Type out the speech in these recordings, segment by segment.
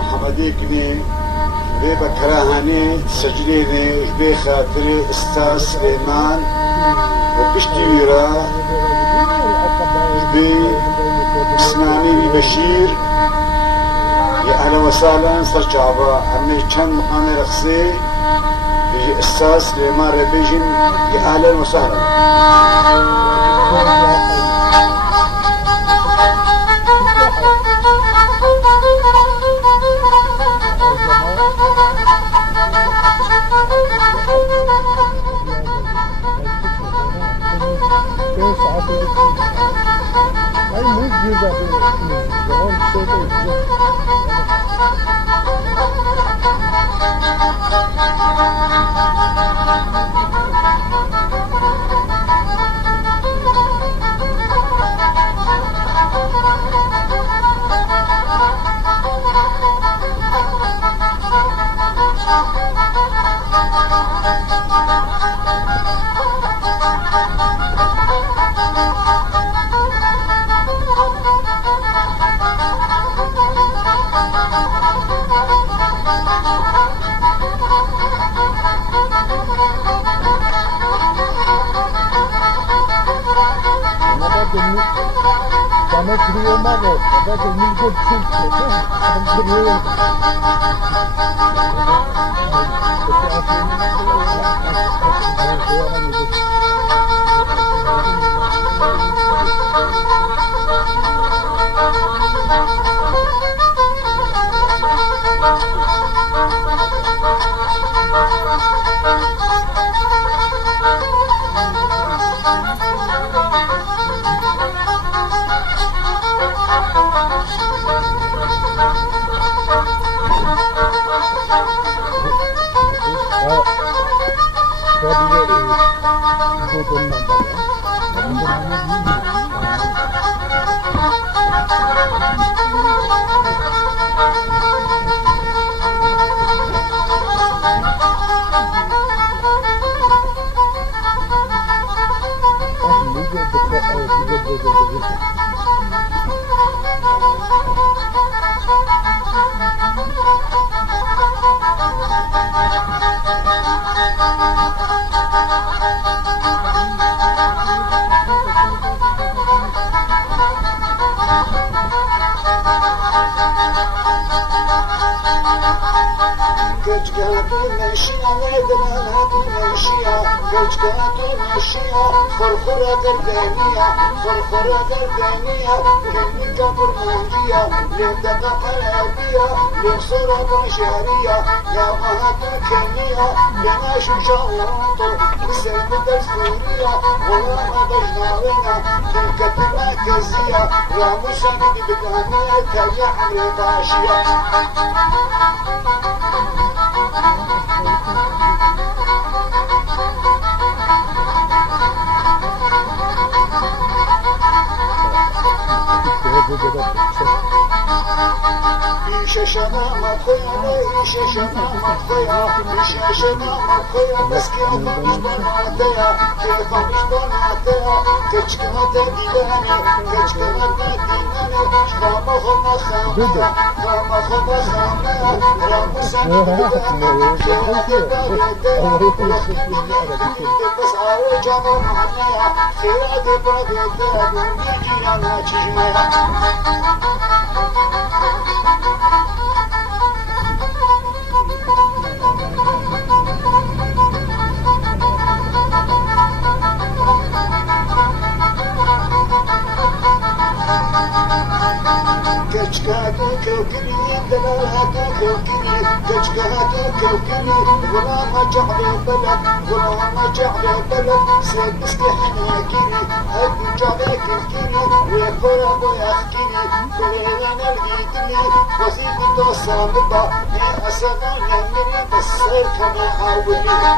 محمديكني بي بكراهاني تسجليني بي خاطري استاذ سليمان وبشتويرا بي اسماعيل بشير يا اهلا وسهلا سرجعبا امي كان مقامي رخصي بي استاذ سليمان ربيجن يا اهلا وسهلا فرخرة دردانية كلمة برمانجية لندقة قلبية لصورة بشرية يا مهات كمية لناش شهوط بسلم دستورية ولا مدجنارنا تلك المركزية يا مساند بقناة يا حمر باشية ششنا مخيا ششنا مخيا مسكين مش بناتيا كيف مش بناتيا كشكنا تديني كشكنا تديني شلام خما خاميا خما خما خاميا يا مسنا بس عاوز جمال معايا خيرات بدك نيجي انا تجمع كشكاتو كوكلي دلالاتو كوكلي كشكاتو كوكلي غلام جعل بلد غلام جعل بلد سيد مسكي حناكيني هاي جعل كوكلي ويفرق ويحكيني كلنا نلقيتني وزيد الصامبة يا أسنا يمني بصير كما حاولي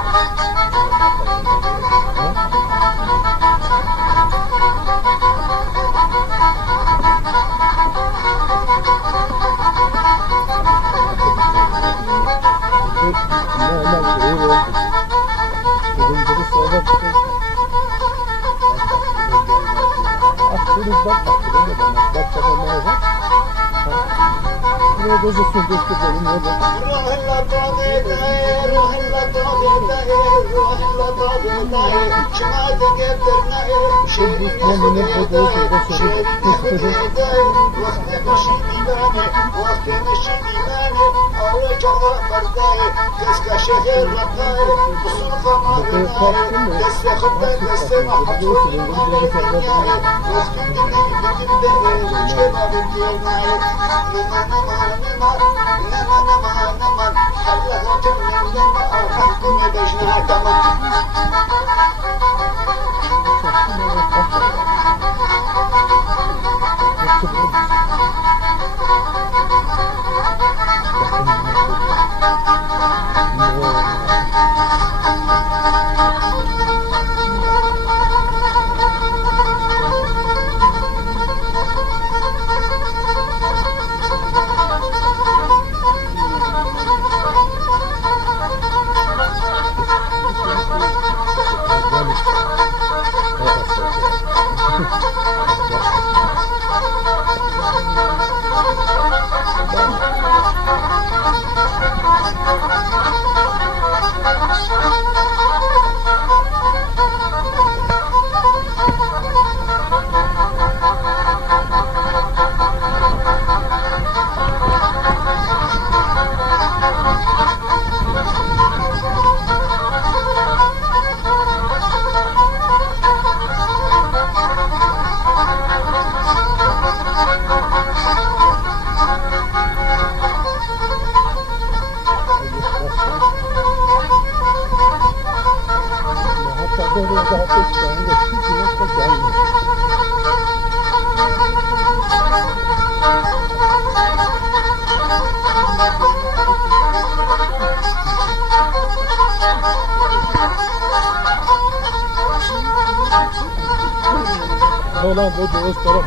Hola, bu dost taraf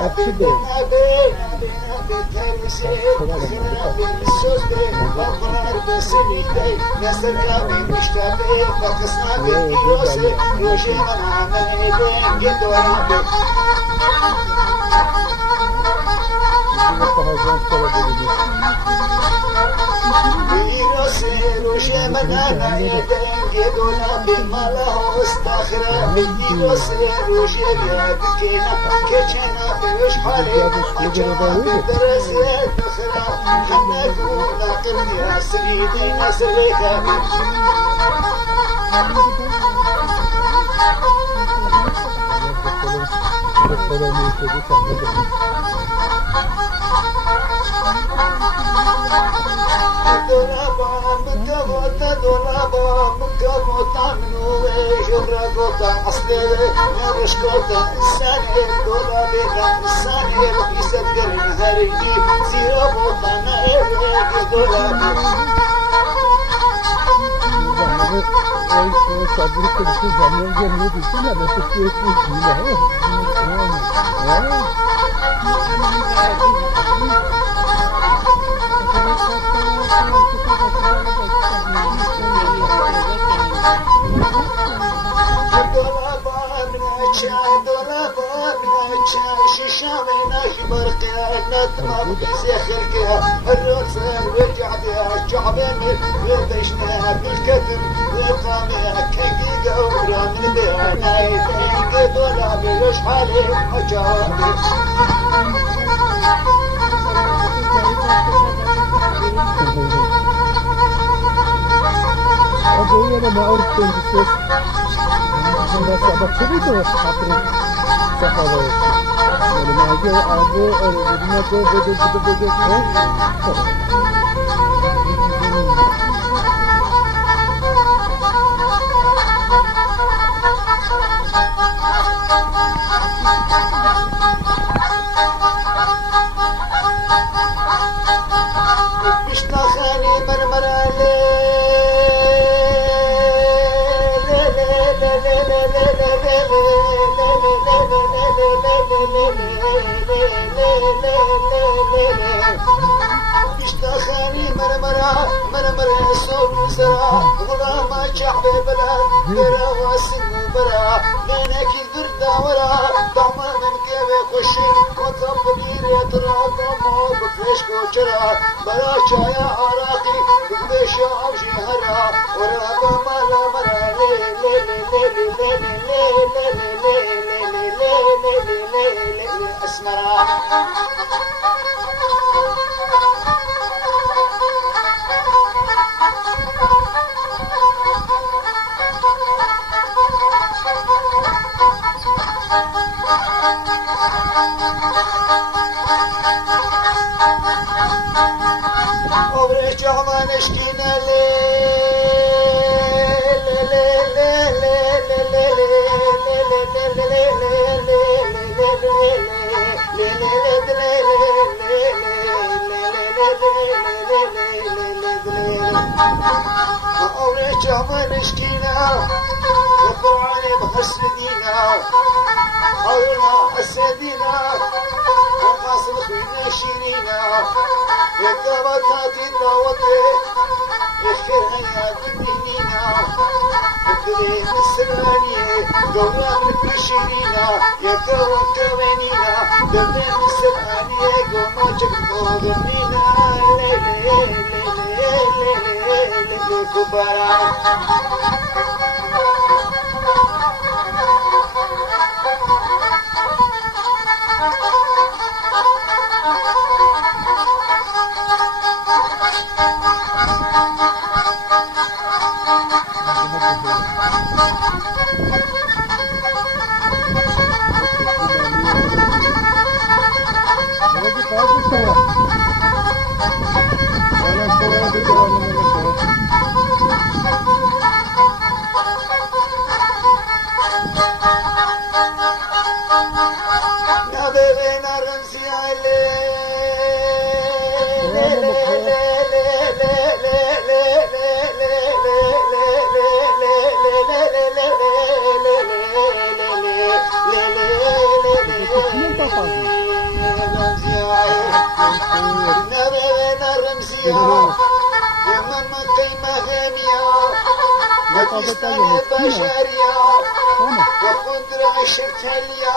hepsi de خاني مرمرة مرمرة صوب زرا غلامة شعب بلاد درا واسم برا لينك القردة ورا ضعما من كيبك وشين وطب بير يطرى ضمو بكرش كوشرا برا شايا عراقي بكبش عوجي هرا ورا ضما لا مرا لي لي لي لي لي لي لي لي لي لي اسمرا وبريش عمان اشكينا وبريش عمان اشكينا وقرعاني بحسدينا حولنا حسدينا وقاصر خينا شيرينا يتبطات الدوطي يخير هيا بالدينينا الدريم السلمانية قوام البشرينا يتوت كوانينا دمين السلمانية قوما جبتو دمينا ليلي ليلي ليلي كبارا وقدر عشت هاليا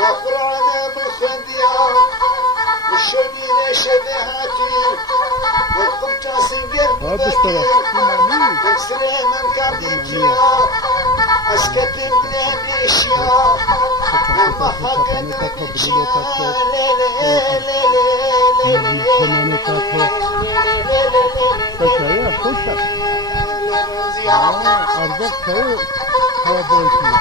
وقرانا مخنديا والشميلة شبهاتي والقمت سنقر مباتي والسلامة مكارديكيا اسكت بلاد اشياء لما فقد الاشياء أرضك كيو هوا بويتي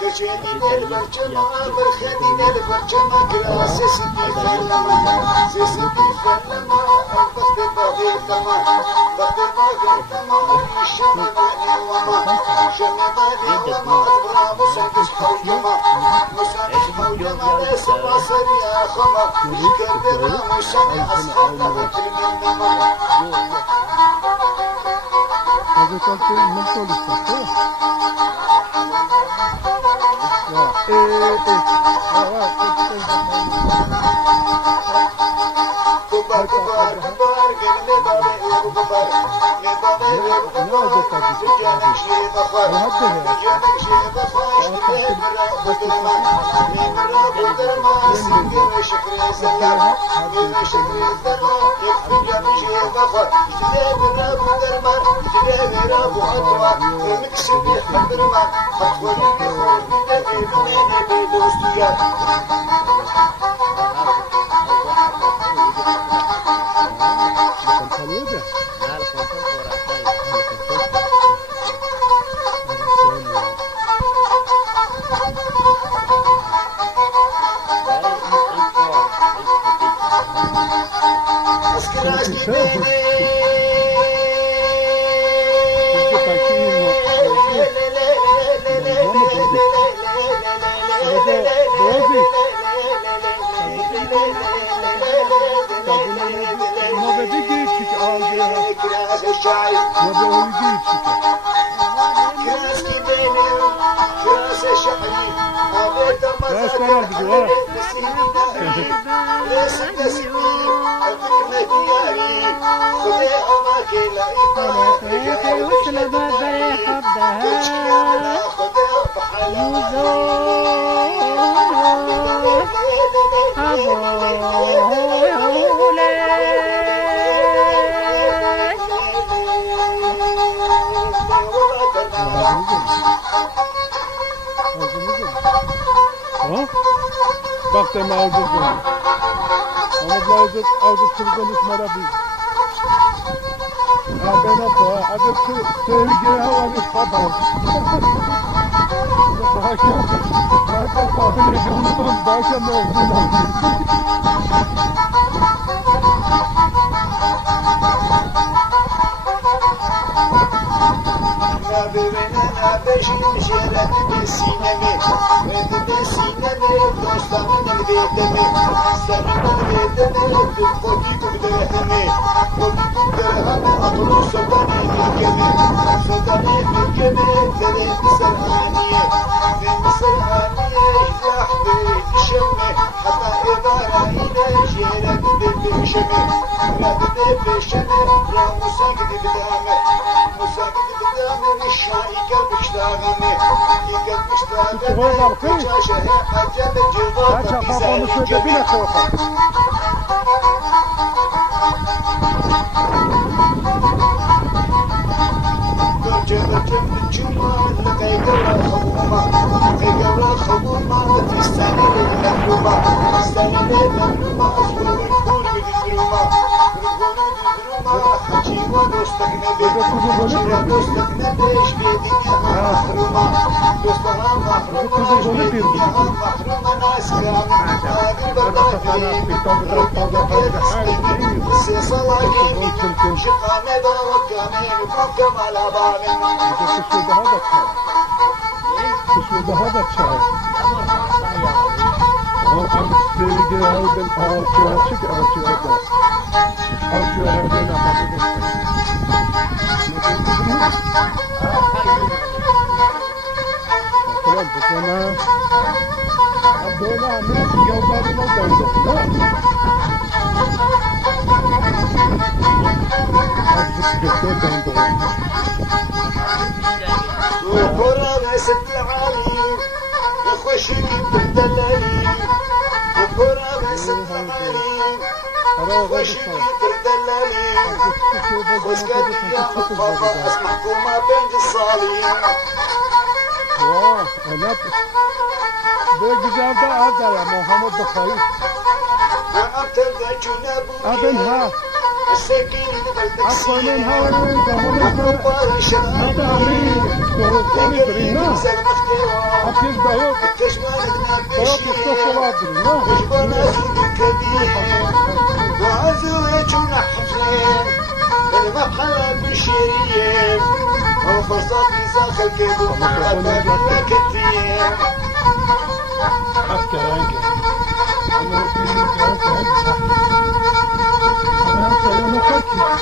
كشيدين البرجمة برخدين البرجمة كلاس سيدي فلما سيدي فلما البخت باغي تما بخت باغي تما الشمالي وما شمالي وما أدبر مساكس حوجما مساكس حوجما ليس باصر يا خما يكبر وشمي أصحاب بكر من نما هذا كان من كل السنة كبار كبار كبار قلنا بابا كبار نبابا كبار جانك شيء بفر جانك شيء بفر نمرة بدرما نمرة بدرما سنجر شكر سلام نمرة شكر سلام يكفي جانك شيء بفر نمرة بدرما نمرة بخطوة نكسب بدرما خطوة نخور نبي نبي دوستيا Bak da mağdur bunu. Ama bu kırgın ismara bir. Ben apa, adı sevgi havalı sabah. Başka sabır ediyorum, başka ne oldu? Beşin şerefli sinemi, evde sinemi, dostlarımın verdemi, sarımın verdemi, kopi kubderhemi, atılır sodani bilgemi, verildi serhaniye, ilahve işemi, hatta evara ile şerefli beşemi, radide beşemi, Musa gidip dame, Musa gidip dame, şahi gelmiş dağını, gelmiş dağını, çarşıya acele cevap, bize gemi. خبوما في السنة المحرومة السنة المحرومة أصبر الكون بالدرومة الكون بالدرومة حجي ودوستك نبي حجي ودوستك نبي شبيدي محرومة دوستها محرومة شبيدي محرومة ناس كامل هذه البردافين ربك يتسلمي السيصلة جميل شقامي دارك كامل وكم على بامن daha da çay. Ama sevgi halden ağaçı açık ağaçı da. Ağaçı herden yapabilir. Tamam bu sana. Böyle anne yollarına döndü. Azıcık götür döndü. وقرى ست العالي يخشي بالدلالي وقرى ست العالي يخشي بالدلالي وسكت يا مطفى اسمعكم ما بين الصالين واه انا ده güzel de az ya Muhammed Bukhari وانت ذاكنا ابن ها السكين أقولين هاوين كمان هذا أمين ورسولي برينا أكيد بيوت بيوت الصفوات برينا وعزوجنا حفلين المبخلة بالشيرين وفرصات بيزاخ الكيد وحقات كتير أذكر عنك أنا أنا فاكر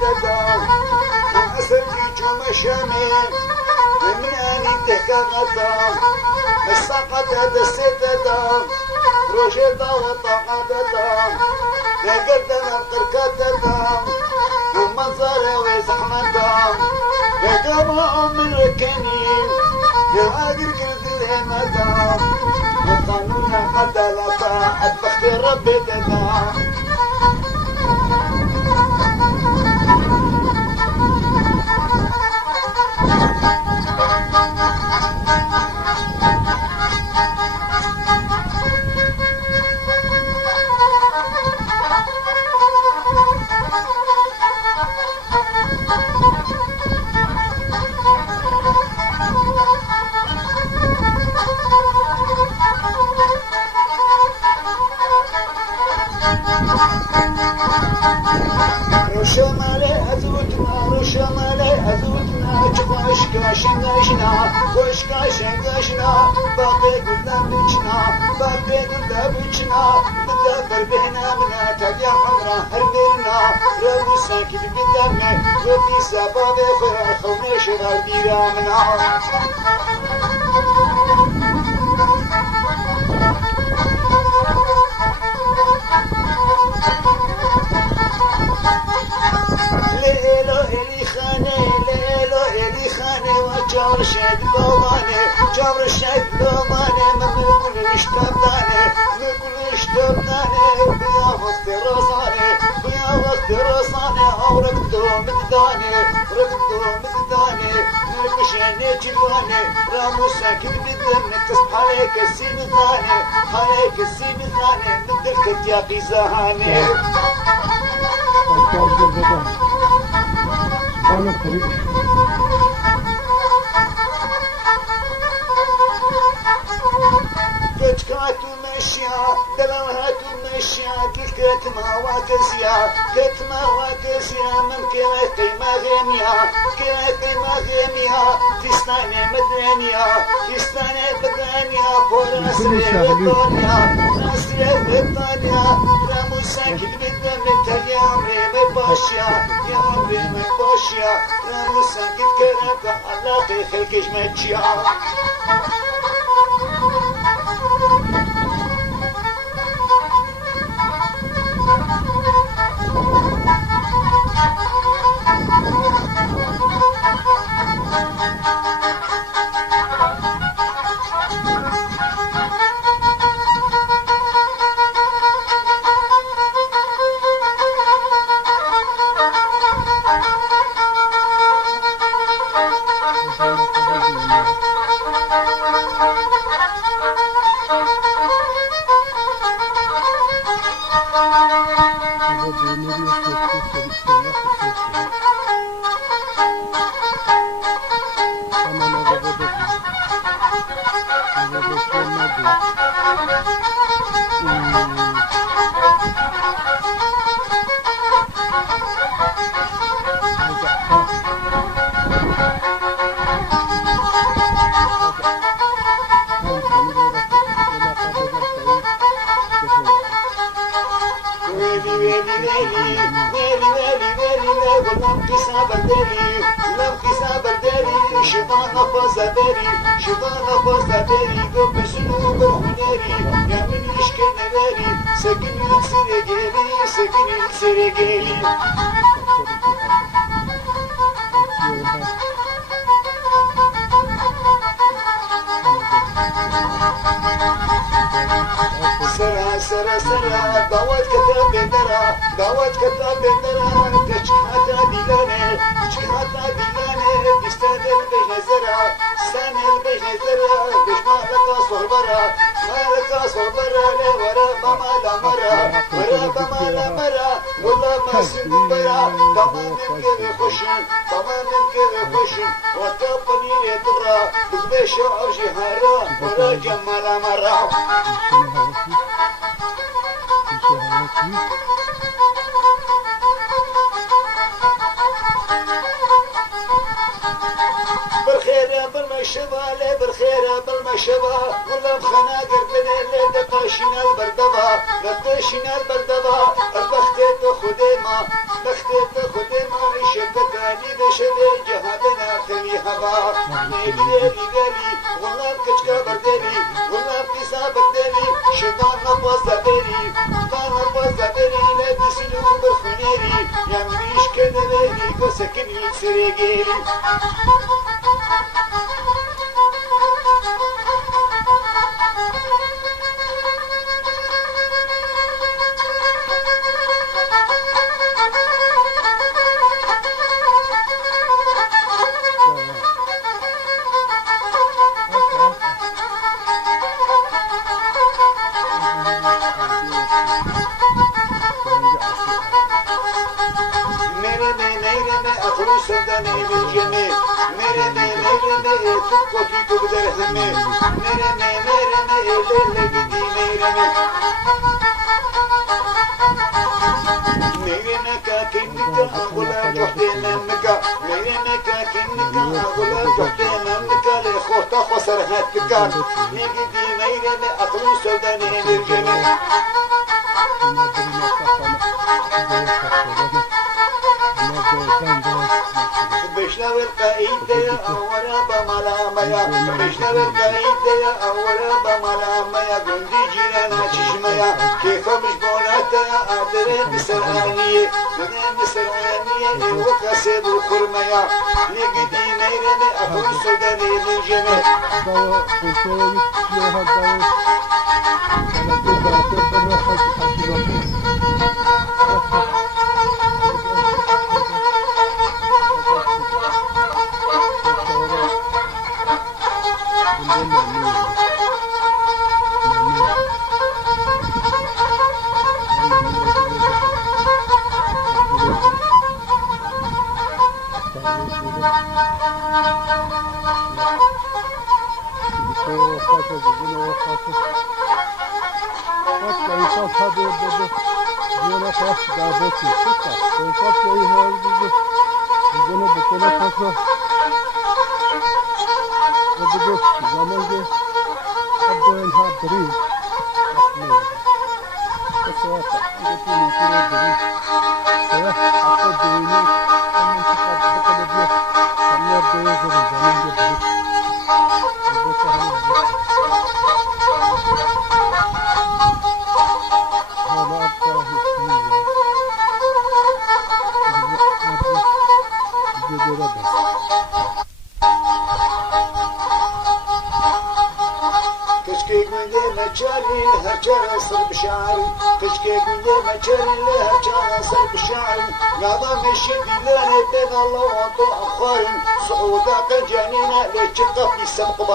ددام أسرتي جم شامي من أني تكغدام السقط دست ددام روشدا وطاقة ددام لقدنا القركة ددام ومنظر وزحمة دام لقما من الكنين لهاجر قلت الهمة دام وقانون قدلتا أتبخي ربي ددام شمالي أزوتنا شمالي أزوتنا وش كاشنا وش كاشنا باقي قدامنا باقي قدامنا بدبر بهنا منا تبيع عمره هربنا لو ساكت قدامي ودي سبابي خير خوني شغال ديرامنا جور الشيد لوماني مقول اشتبناني بيا وقت رصاني او ركضو مقداني نلقشيني جواني رامو ساكت بالدم نكسب عليك السين الثاني ندركت يا قيزاني كتكاتو مشيا دلوهاتو مشيا كتما واكسيا من كيما غيميا تستاني مدنيا فورا سريبطانيا رامو ساكت بالدم تالي عمري مباشيا رامو ساكت كرابك علاقي خلقش مجيا شبانا فوزداري قوم بسنو بالحناري يا من يشكل نباري سكن سرقالي سرا دعوات كتاب درا كشكاتا ديلاني بيستاهل بجنزرا سامي بجنزرا بجمالك صربرا مالك صربرا لورا بما لا مرا والله ما سنبرا تمام كذا خشن وتقني يدرا بقبش عوجي هارا ولا جمال مرا بالخير مشبا ولا بخناقر بني لقاشنا البردبا لقاشنا البردبا البختة خديمة بختة خديمة شكتاني بشبه جهادنا كمي هبا ليلي والله بكشكا بردلي والله بكسا بردلي شبان نبوزة بري شبان نبوزة بري لبسلو بخنيري يا مريش كنبري وسكني سريقيري سرداني بالجمي مرمي تبكي تقدر همي مرمي الليلة جدي مرمي كاكنك أغلا جحدي منك مرمي كاكنك أغلا جحدي منك لخوتا خسر هاتك نجدي مرمي أقلو سرداني بالجمي بشنو القايد يا أولا بملاميا بشنو القايد يا أولا بملاميا قندي جيرانا تشميا كيف مش بوناتا أدري بسرعانية بسرعانية وكسب الخرميا نقدي ميرمي أكون سوداني من جميع في سبق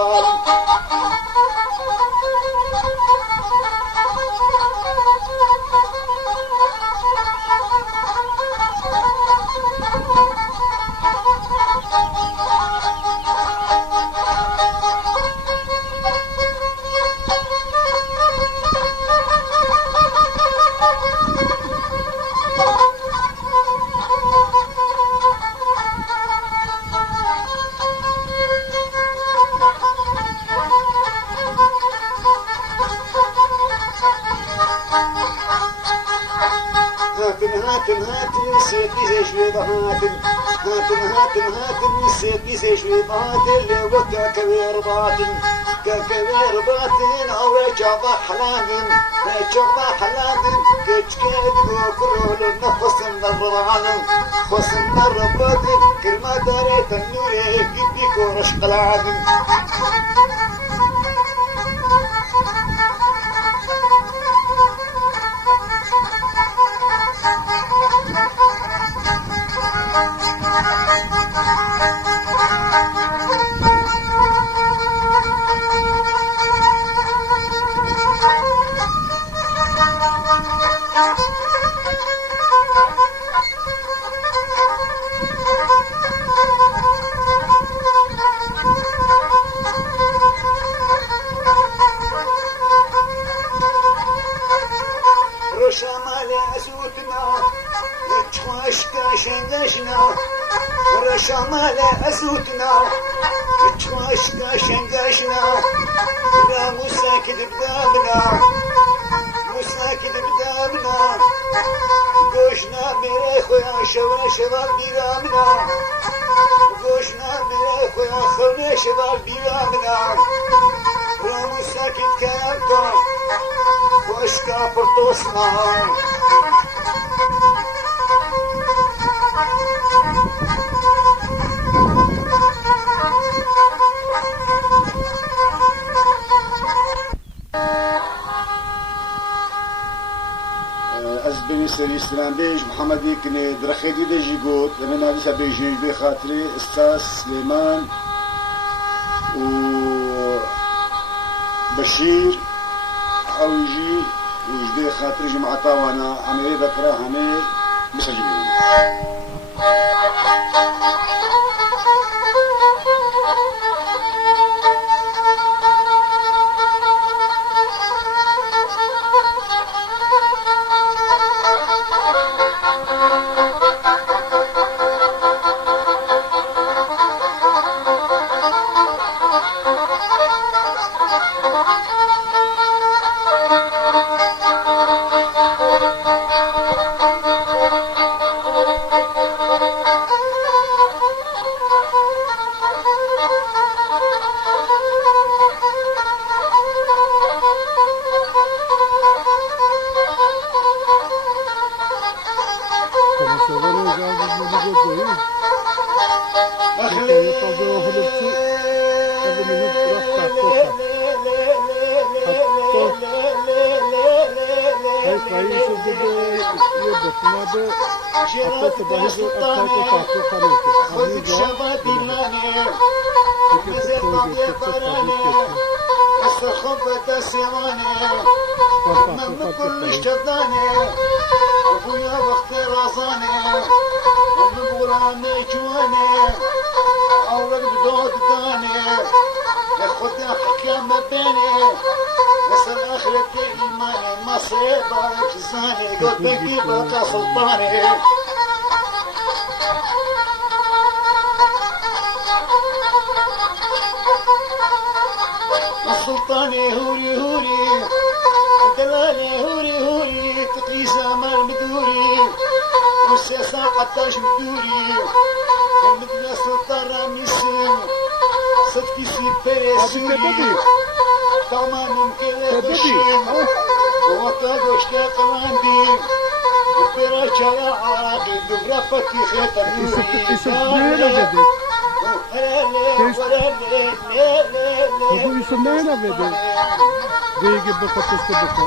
بال هاتم سيدي زي شوي هاتم سيدي زي شوي باطل وكا كبير باطل او جابا حلام كتكاد وكرول النفس من الرضعان خصم الرباط كرما داريت النوري قدي كورش قلعان اشكا شنقشنا ورشامال اسوتنا اشكا شنقشنا لا مساكد بدامنا مساكد بدامنا قوشنا مريخ ويا شباب بيرامنا قوشنا مريخ ويا خلنا شباب بيرامنا لا مساكد كامتا واشكا برطوسنا أزبني سري سلامبيج محمد كني درخيدي دجي قوت لمن هذا بيجي بخاطري أستاذ سليمان وبشير حويجي وجدي خاطري جمعة وانا عملي بكرة همي مسجلين السلطاني هوري هوري دلالي هوري هوري تقيس امال مدوري والسياسة قطاش مدوري المدنة سلطان رامي سن صدقي سيبري سوري طعما ممكن تشين وطاق واشتاق راندي وبرا شايا عراقي بغرفتي خيط النوري Mogu isto ne navede da je gebe hoćete bako.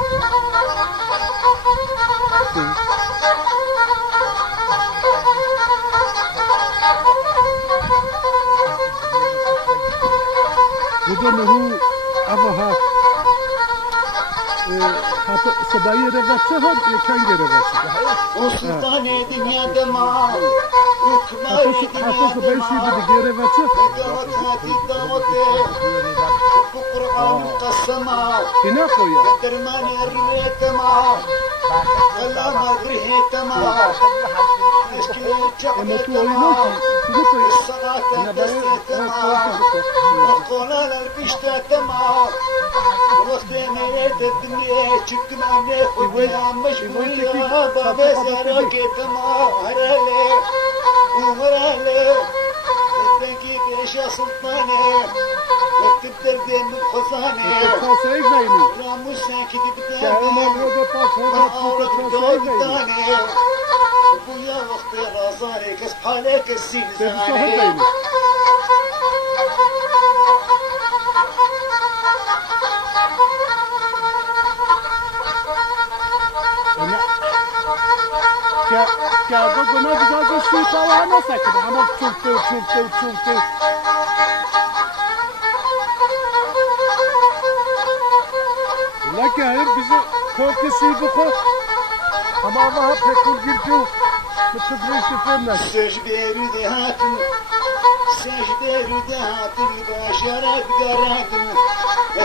Budon hu avaha hatta sabayi revatsa had kan gerevatsa. O sultane dünyada mal. Hatta sabayi şey de gerevatsa. القرآن مقسمة هنا خويا درماني الريت ما لا ما ريت ما اشكي جقت ما الصلاة دست ما وقولا البشتة ما وقت ما يد الدنيا شفت ما ناخد يا مشغولة بابا سرقت ما هرالي وهرالي تبكي بيش يا سلطاني تبدل دين من خزاني تصايق زيني لا مش ساكت بداني كهما الهدى ما أورك تصايق زيني بداني أبويا وقت رازاني كسب حالك السين تصايق زاني زيني كأبو قلنا بزاق الشيطة وانا ساكت عمل شوفتو لك هاي bizi korkusu bu ama Allah'a pek ulgircu متبريش فينا سجدي ردهاتو سجدي ردهاتو باشرات قراتو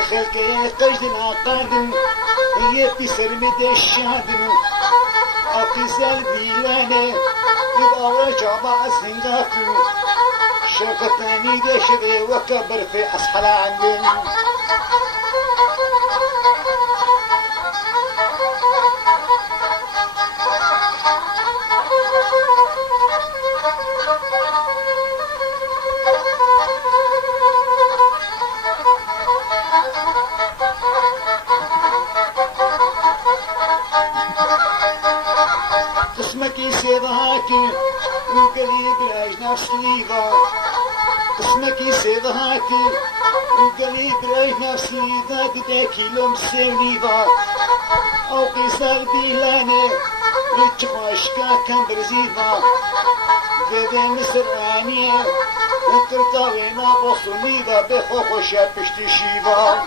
خلقي قجدنا قادم هي بسر مدى الشادم أقسل بيلاني إذا رجع الزنقاتو شرقتني قشري وكبر في أصحى عندي قسمك يسيبهاكي وقليب الأجناف سليفا قسمك يسيبهاكي وقليب الأجناف سليفا قداكي لوم سيونيفا أو قيسار بيلاني لتشخوشكا كان برزيفا قدي مصر آنية وقرطاوينا بصنيفا بخوخوشا بشتشيفا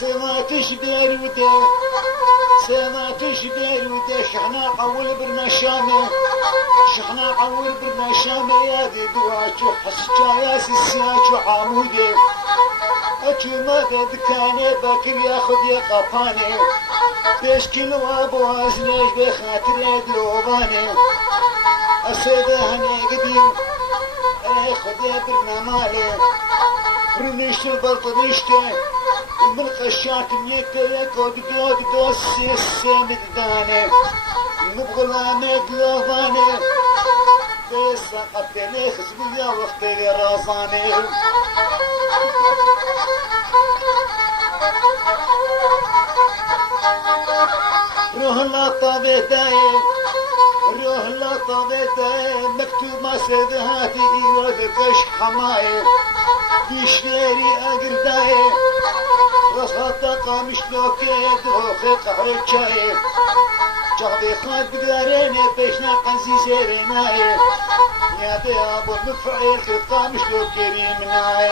سماتش بيروده سماتش بيروده شحنا عول برنا شامه شحنا عول برنا شامه يا دي دواتو حسكا يا سيسياتو عموده أتو ما قد كان باكر ياخد يا قفاني بيش كيلو أبو هزنيش بخاطر يدلوباني أسيده هني قديم خد يا برنا مالي رنشت البلطنشته من قشاك ميكا يكود قود قوسي السامد داني نبغلا ميقلوفاني بيسا قبتني خزبيا واختي رازاني روح لا طبيتاي روح لا طبيتاي مكتوب ما سيدهاتي يودكش حماي بيشيري أقرداي رصاتا قامش لوكي دوخي قحوي شاي جغدي خاد بداريني بيشنا قنزي سيريناي يا دي أبو مفعيل قامش لوكي ريمناي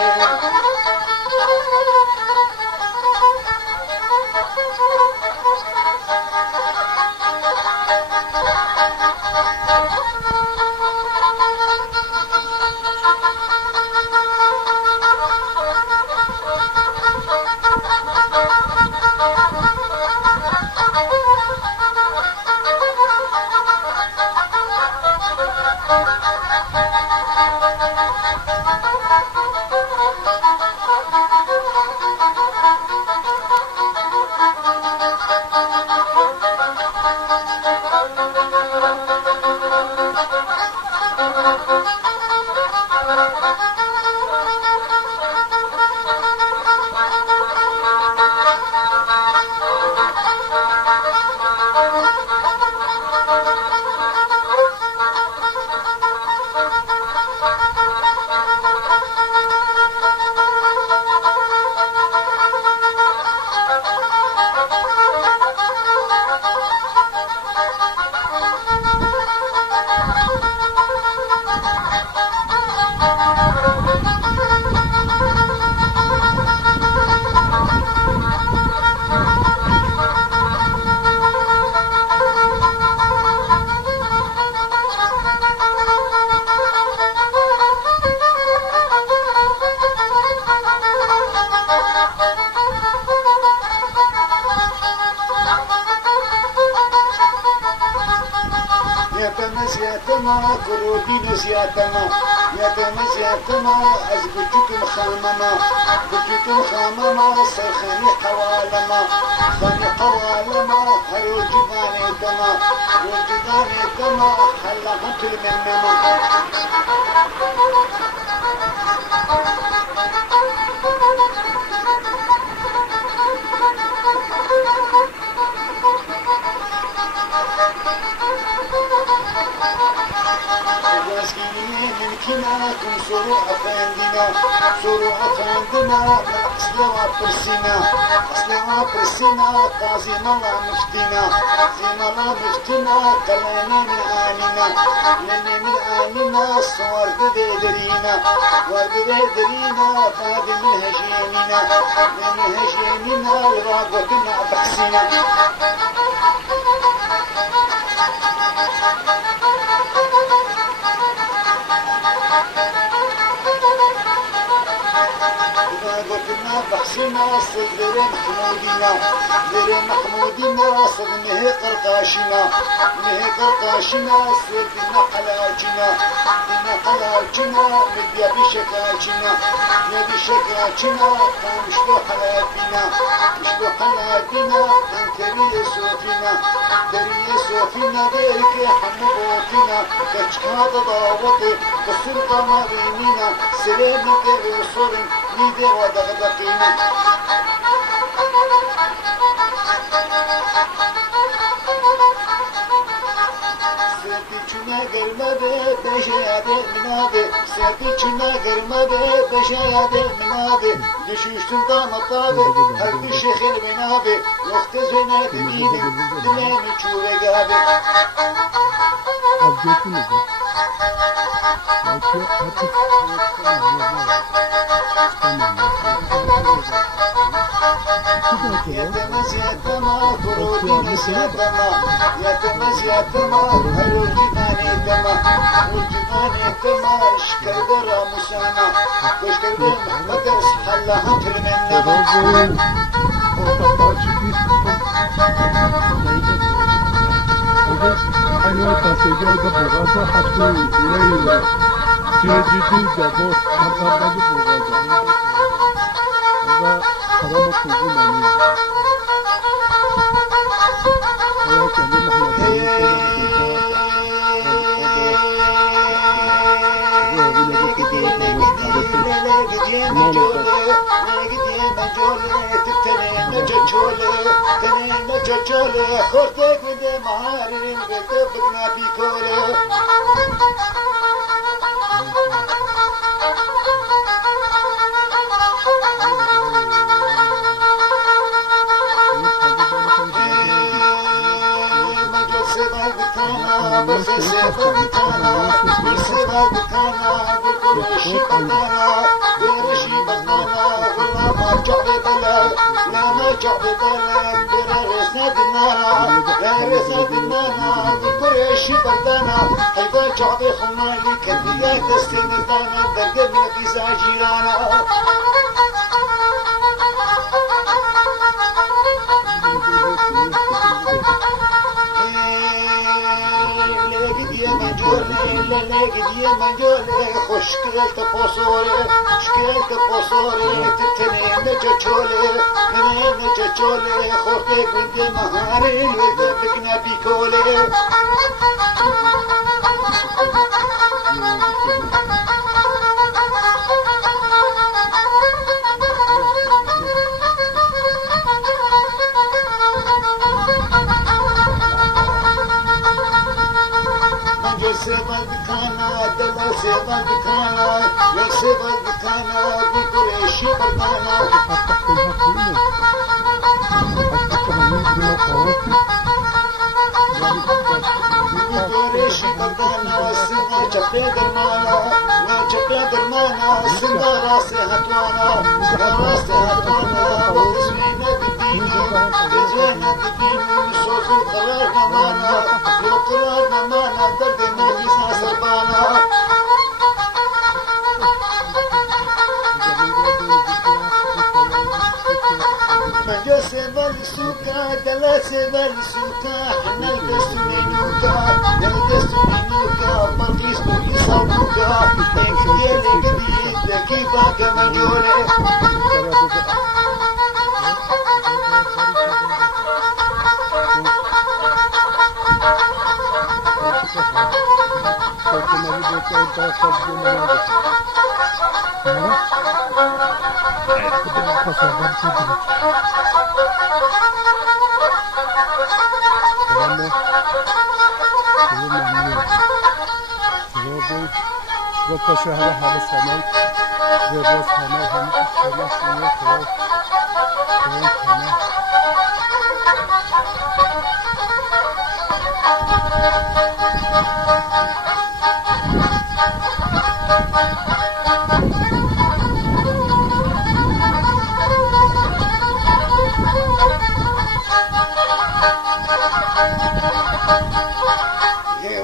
يتما كرودين زياتما يتما زياتما أزبطكم خامما بطكم خامما سيخاني حوالما خاني حوالما هرو جباني تما وجباني تما حلا حكي منما يمكننا كن سرو أفندنا أصلها برسينا قاضي الله مفتنا زين الله مفتنا قلنا من آلنا لن من آلنا صور بدرينا وبدرينا فاد من هجيننا من هجيننا الغابتنا بحسنا محسنا صدر محمودنا در محمودنا صدمه قرقاشنا مه قرقاشنا صدنا قلاجنا دنا قلاجنا مبيا بشكاجنا يا بشكاجنا مشلو حلابنا مشلو حلابنا انكري سوفنا دري سوفنا ديرك حموتنا كشكاد ضاوتي بسرقة ما بيننا سلام دير وصورن نيدي ودغدقينا Çuna gelmedi beşerde minadı Serpi çuna gelmedi beşerde minadı Düşüştüm damatladı Kalbi şehir minadı Yokta zöne deminim Dilemi çure gabi Az götünüz ya. Belki açık. Yetemez yetema Kurudiniz yetema Yetemez yetema Kurudinani yetema Kurudinani yetema İşkerde ramusana Koşkerde Mehmedes Hallaha tırmennema Ortakta açık bir aynı tasviyede de bulgaza hakkı yüreğiyle Cihacidi gabo Ankara'da bulgaza Orada karama kuzun anıyor Orada kendi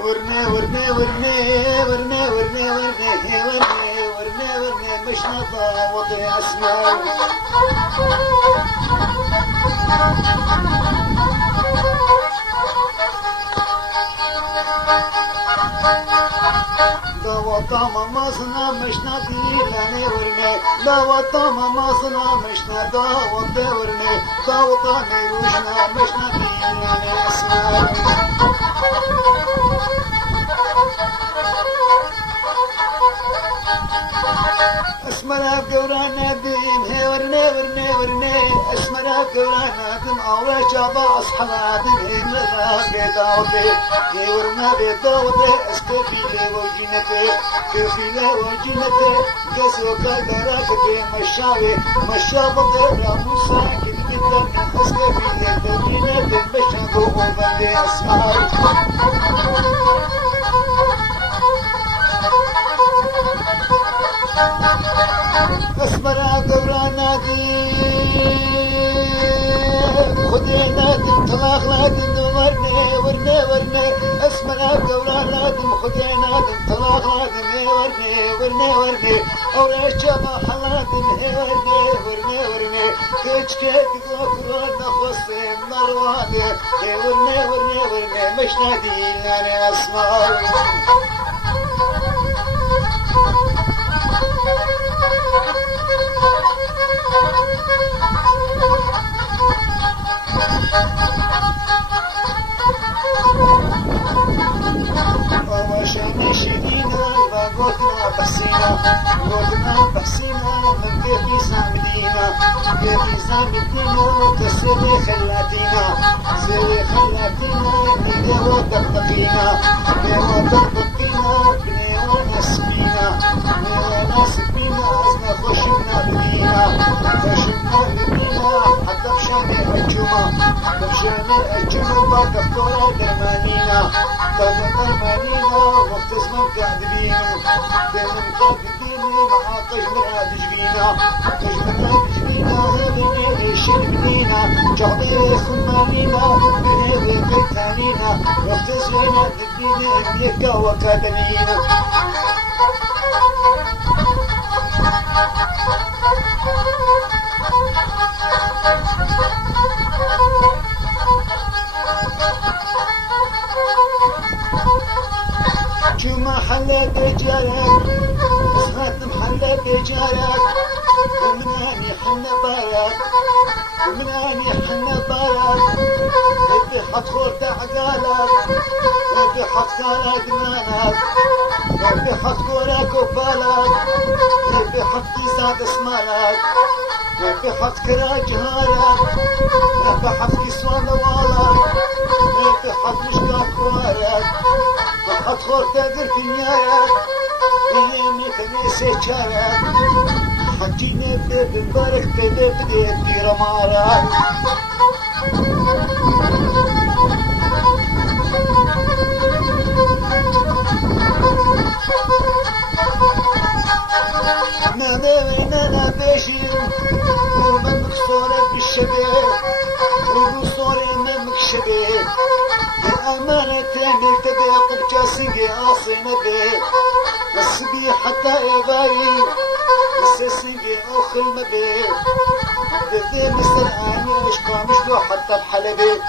ورني ورني ورني ورني ورني ورني ورني ورني ورني مش نضا وضي اسمع دوطا ماماسنا مشنا ديلاني ورني دوطا ماماسنا مشنا دوطا ورني دوطا ميروشنا مشنا ديلاني اسمع اسمنا بقورانا ديم هي ورني ورني ورني اسمنا بقورانا ديم اورا جابا اصحاب ديم هي مرا بيداودي هي ورنا بيداودي اسكفيلي وجينتي كفيلي وجينتي قسو كاغراك دي مشاوي مشابطي يا موسى كدبتا اسكفيلي وجينتي مشاكو وبندي اسمعي اسمرا قورانا دي خدينا دم طلاق لادم ورني ورني ورني اسمرا قورانا دم خدينا دم طلاق لادم ورني ورني ورني اورا جابا حلادم ورني ورني ورني كيش كيك وكرون نخلصي مرواني ورني ورني ورني مش نادي لاني اسمع وشنا شدينا قلنا بحسينا من كيف سامدينا كيف سامدينا كسري خلاتينا سري خلاتينا من دوا دقدقينا دوا دقدقينا بنيوانا سبينا بنيوانا سبينا عزنا خشمنا بدينا خشمنا بدينا حتى بشاني الجمعة بشاني الجمعة بعد دكتورة درمانينا درمانينا وقت زمان قاعد بينا دايما قاعد بينا مع قجمرة تجبينا قجمرة تجبينا هذا الشيء بدينا جعبي خمانينا بنيوي بيتانينا وقت زمان تجبينا بيكا وكادنينا شو محلة بجارك صغات محلة بجارك ومناني حنا بارك ومناني حنا بارك نبي حط خورت عقالك نبي حط كارك دمانك نبي حط كورك وبالك نبي حط كيسات اسمالك نبي حط كرا جهارك نبي حط كيسوان دوالك نبي حط مشكاك وارك حط خورت قرت نيارك إلي كنيسة شارك حكينا بيبي مبارك بيبي بديت دير مارك نانا بيشين ومن مكسورة بالشباب ومكسورة من مكشباب أمانة تعمل تبيق بجاسي عاصينا بيه السبي حتى إباري السيسي أخل مبيه بذي مستر آني أشقى مشلو حتى بحلبي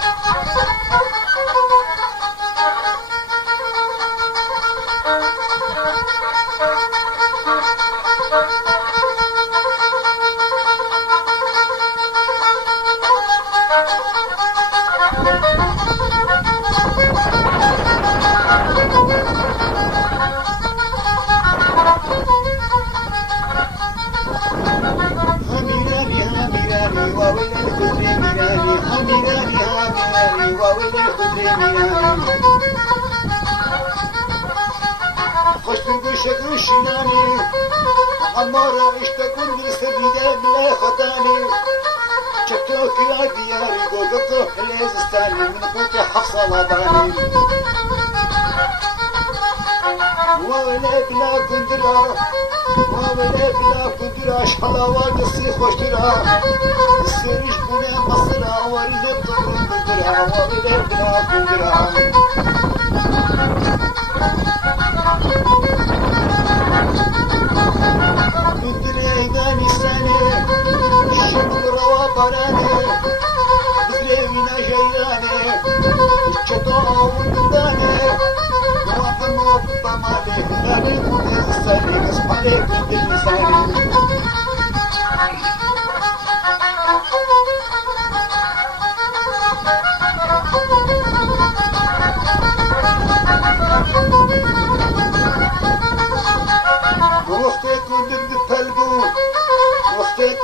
شناني عمارة اشتكون بالسبيدة بلا خطاني شكوك يا دياري قلقطوك الازستاني من كنت حفصة وضاني ولا بلا كندرة ولا بلا كندرة شحلاوات السيخ واشترا السريش بنا مصرا ورد الضمر كندرة ولا بلا كندرة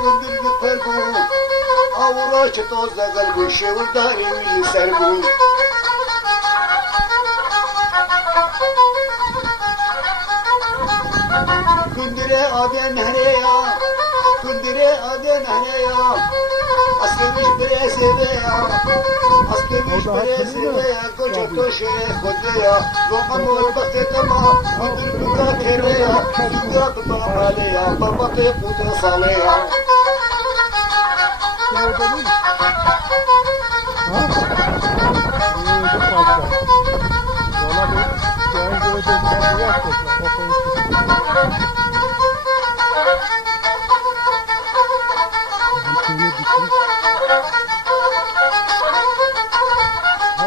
گندل بپر بود آورا چه توز دقل بود شور داری وی سر بود گندره آبی نهره یا گندره آبی نهره یا اسکمیش بره سیبه یا اسکمیش بره سیبه یا کجا توشه خوده یا روحمو بخت تما مدر بکا تیره یا جنگا بکا ماله یا بابا تیقود ساله یا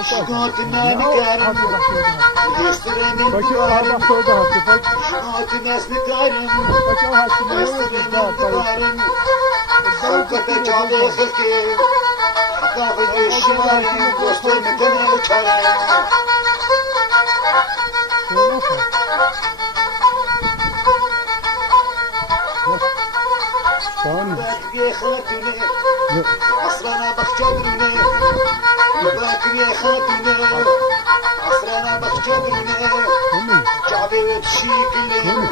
شنوتنا نكارم يسترني نكارم شنوتنا نكارم يسترني نكارم خلقة جالي خلقي حقافة الشمال وسطي مدني وكارم باكري خلقتني عصرنا بخجبني باكري خلقتني عصرنا بخجبني شعبي وتشيكني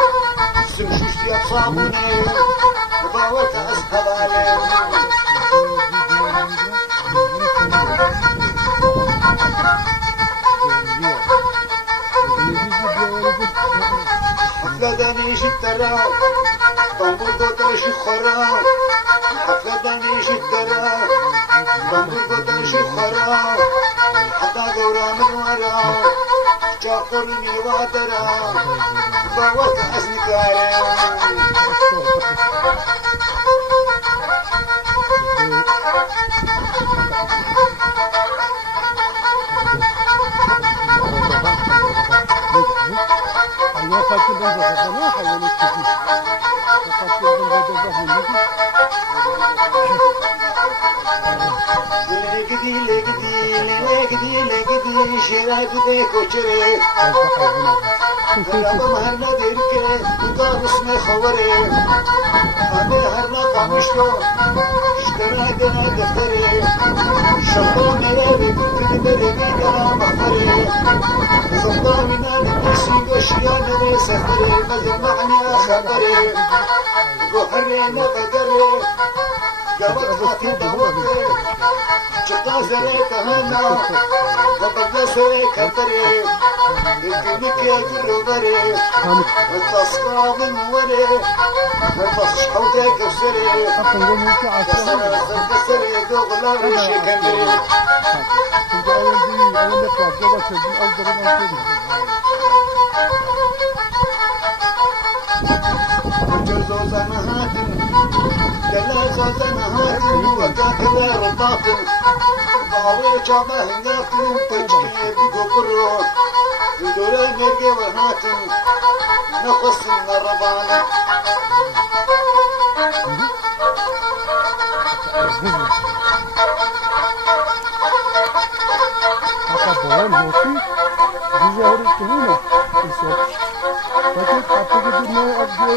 سمشوشتي أصابني وباوت أسحب علي حفلة جترا بامبور دوتاش خرا حفلة جترا بامبور دوتاش خرا حتى دورا من ورا جاقرني وادرا باوت أسنكارا لقدي شراك ديكو شري لما هرنا ديرك وقام اسمي خبري أنا هرنا قامشتو اشتراكنا دفتري شطونا يابي كنت بري بينا مخبري سلطاننا نتسوي وشيانا بيسفري مجمعني خبري وحرينا بقري قبل خاطي دعوتي شطا زريك هنا وبدا زريك هتري الكنك يا جربري التصقى من وري التصش حوتك بسري كسري دوغلا وشي كندري جوزو زنهاتن دلازو زنهاتن وكاكلا رباطن باوي جابه هناتن تجكي بقبرو ودوري مرقي وناتن نخصن الربانة Acabou, não fui? Diz a hora que termina. Isso aqui. Porque a pouco de meia é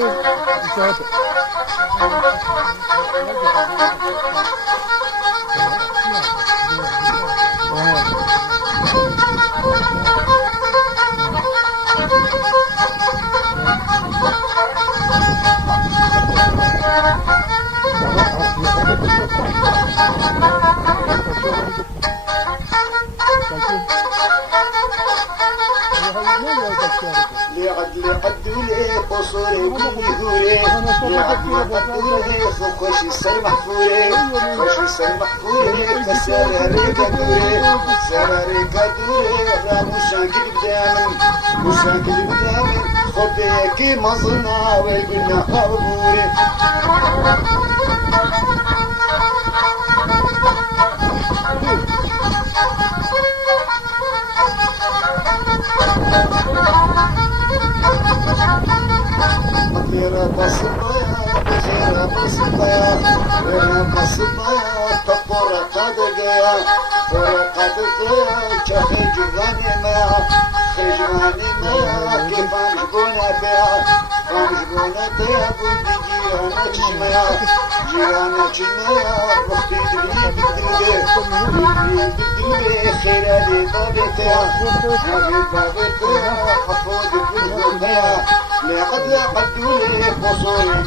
لعدولي قصوري بيهوري لعدولي خوشي سر محفوري خوشي سر محفوري كسر ريكا دوري سر ريكا دوري راموشان كلب دامن موشان كلب دامن خديكي مظنا ويقولنا خبوري بصبايا تطور قدقيا قدقيا شخي جواني ما خجواني ما كيف نقونا بيا نقونا بيا بندقيا نكشميا جيرانا جنايا وقتي دلي خير لي بابتها حبيب بابتها حفوظ بالغباء لقد دولي بصوري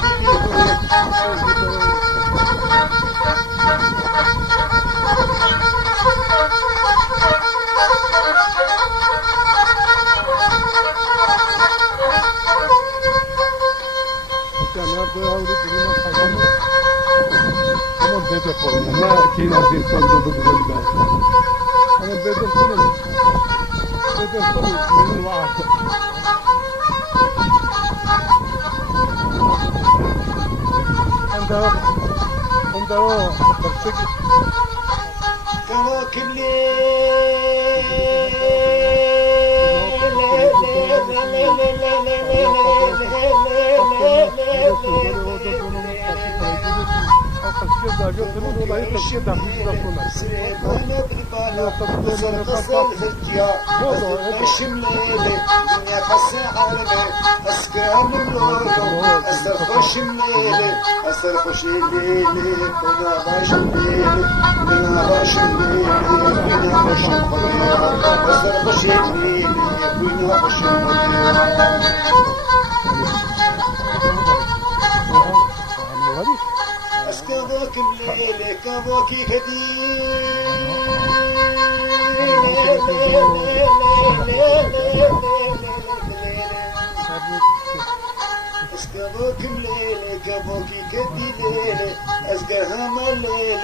ما كاين عندي صندوق بالبال انا بدل كله من الوعد عندها برشك كواك اسكابوك الليل كابوكي اسكابوك الليل كابوكي كدي اسكاها مالليل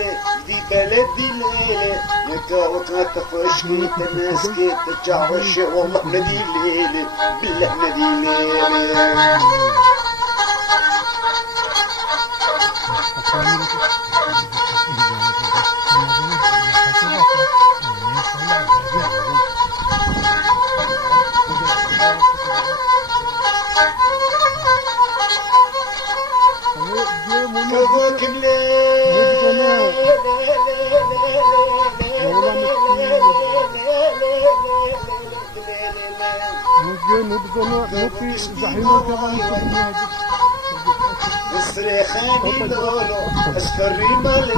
دي بلدي ليل يكا وقت تفشكي تمسكي تجعوش والله ندي ليل بالله ندي ليل كبوك السريخاني لولو اسكري مالي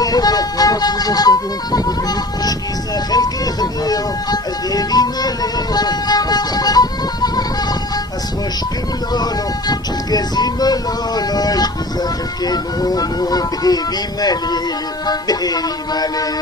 شكيسا خلقي خليو الديبي مالي اسوشك لولو شكازي مالولو شكيسا خلقي لولو بيبي مالي بيبي مالي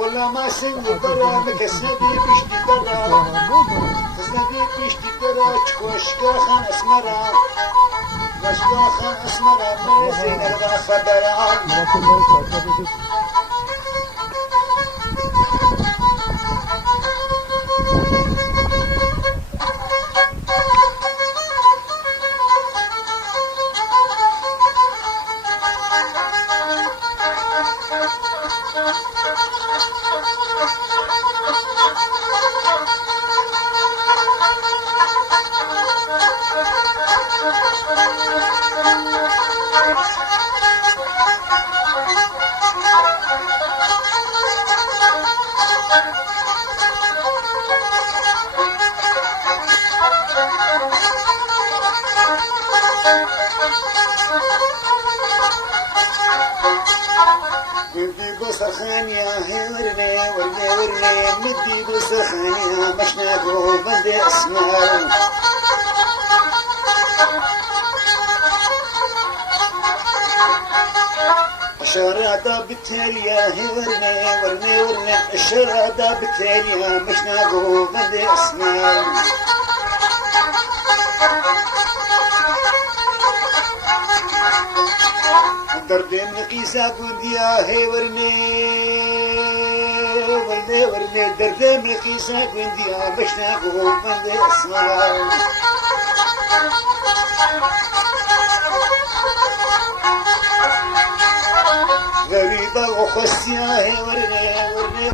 ولا ما سني برا مكسنبي بشتي برا كسنبي بشتي برا تشكوشكا خان اسمرا مشكا خان اسمرا مرزين الغا خبرا مدي بصرخان يا ورني ورني ورني مدي بصرخان يا مشناقو بدي اسمع شرادة بالتالية ورني ورني ورني الشرادة بالتالية مشناقو بدي اسمع دردين نقيسا قنديا هي ورني ورني ورني دردين نقيسا قنديا مشناقو بدي اسمع غريبة وخسيا هي ورني ورني